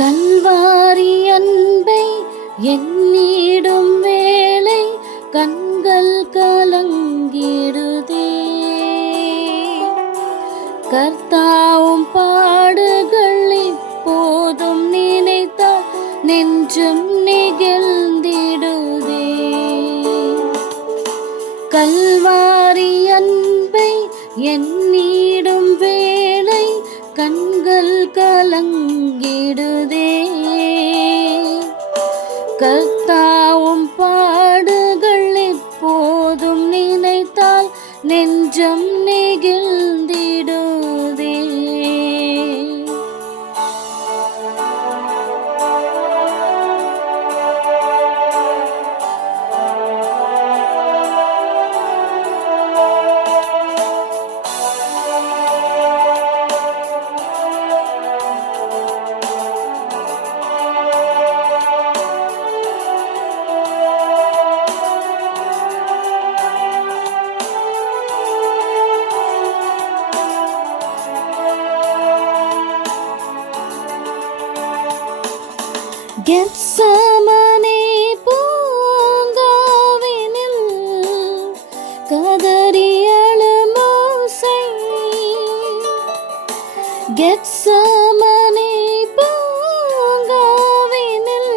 கல்வாரி அன்பை எண்ணிடும் வேளை கண்கள் கலங்கிடுதே. கர்த்தாவும் பாடுகள் இப்போதும் நினைத்தால் நெஞ்சம் நெகிழ்ந்திடுதே. கல்வாரி அன்பை எண்ணிடும் வேளை கண்கள் கலங்கிடுதே. கர்த்தாவும் பாடுகள் எப்போதும் நினைத்தால் நெஞ்சம் நெகிழ்ந்திடுதே. கெத்செமனே பூங்காவினில் கதறி அழும் ஓசை. கெத்செமனே பூங்காவினில்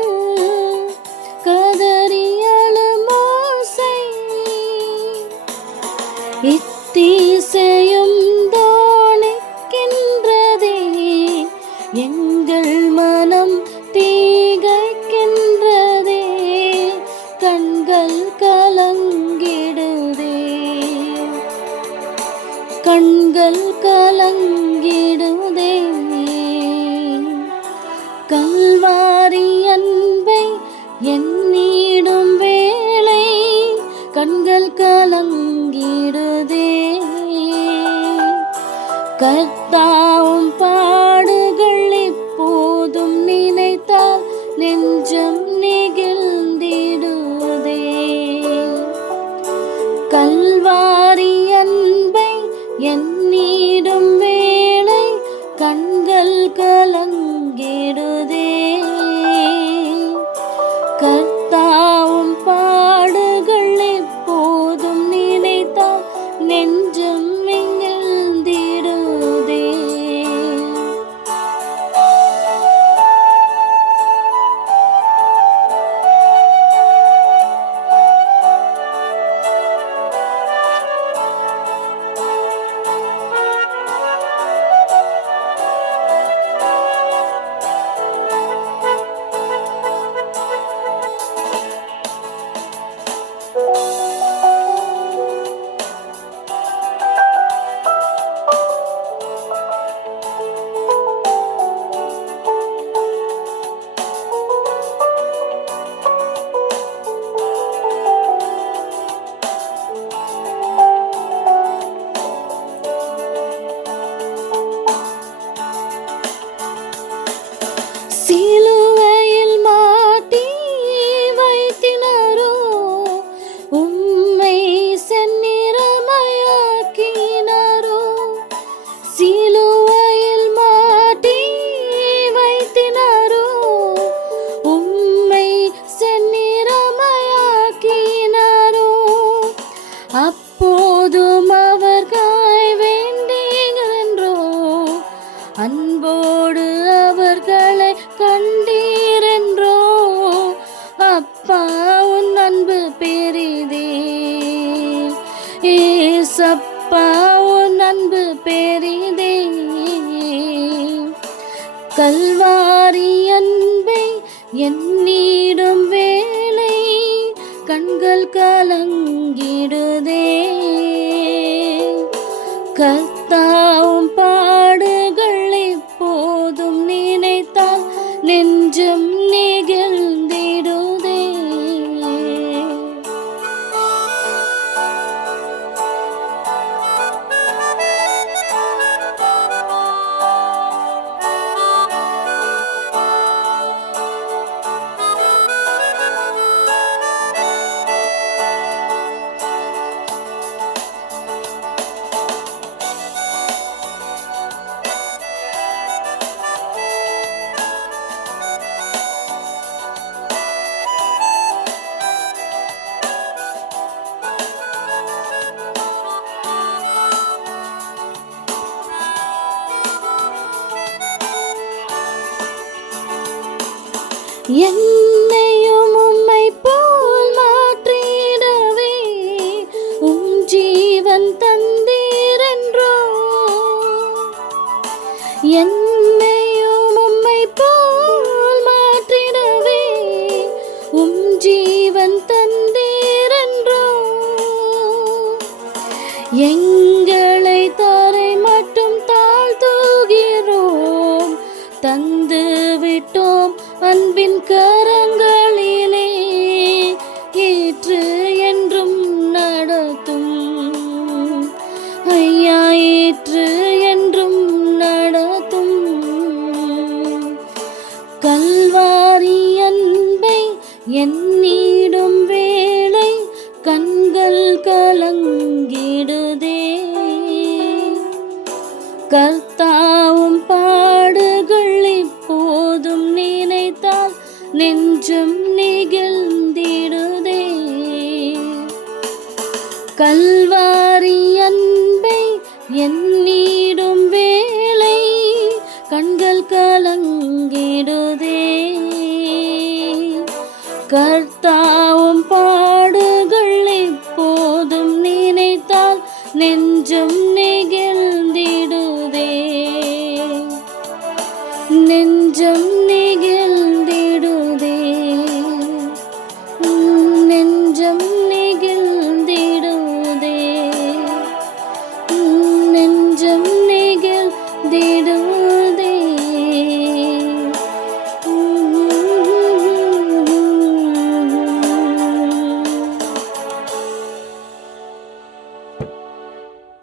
கதறி அழும் ஓசை. இத்தீசையும் தோணிக்கின்றதே, எங்கள் மனம் தீகைக்கின்றதே. கண்கள் கலங்கிடுதே, கண்கள் கலங்கிடுதே. கல்வாரி அன்பை எண்ணிடும் வேளை கண்கள் கலங்கிடுதே. கர்த்தாவும் பாடுகள் இப்போதும் நினைத்தால் நெஞ்சம் நெகிழ்ந்திடுதே. கல்வாரி அன்பை எண்ணிடும் வேளை கண்கள் கலங்கிடுதே. கர்த்தாவும் பாடுகள் எப்போதும் நினைத்தால் நெஞ்சம் நெகிழ்ந்திடுதே. சிலுவையில் மாட்டி வைத்தினரோ, உம்மை செந்நிறமாக்கினாரோ. சிலுவையில் மாட்டி வைத்தினரோ, உம்மை செந்நிறமாக்கினாரோ. அப்போதும் அவர்காய் வேண்டினரோ, அன்போடு அவர்களை கண்டீரென்றோ. அப்பா உன் அன்பு பெரிதே, ஏசப்பா உன் அன்பு பெரிதே. கல்வாரி அன்பை எண்ணிடும் வேளை கண்கள் கலங்கிடுதே. கர்த்தாவும் பாடுகள் எப்போதும் நினைத்தால் நெஞ்சம் நெகிழ்ந்திடுதே. என்னையும் உம்மை போல் மாற்றிடவே உம் ஜீவன் தந்தீரென்றோ. என்னையும் உம்மை போல் மாற்றிடவே உம் ஜீவன் தந்தீரென்றோ. எங்களை தாரை மட்டும் தாழ்த்துகிறோம், தந்து விட்டோம் அன்பின் கரங்களிலே. ஏற்று என்றும் நடத்தும் ஐயா, ஏற்று என்றும் நடத்தும். கல்வாரி அன்பை எண்ணிடும் வேளை கண்கள் கலங்கிடுதே. கர்த்தாவும் பாடுகள் இப்போதும் நினைத்தால் நெஞ்சம் நெகிழ்ந்திடுதே. கல்வாரி அன்பை எண்ணிடும் வேளை கண்கள் கலங்கிடுதே. கர்த்தாவும் பாடுகள் இப்போதும் நினைத்தால் நெஞ்சம்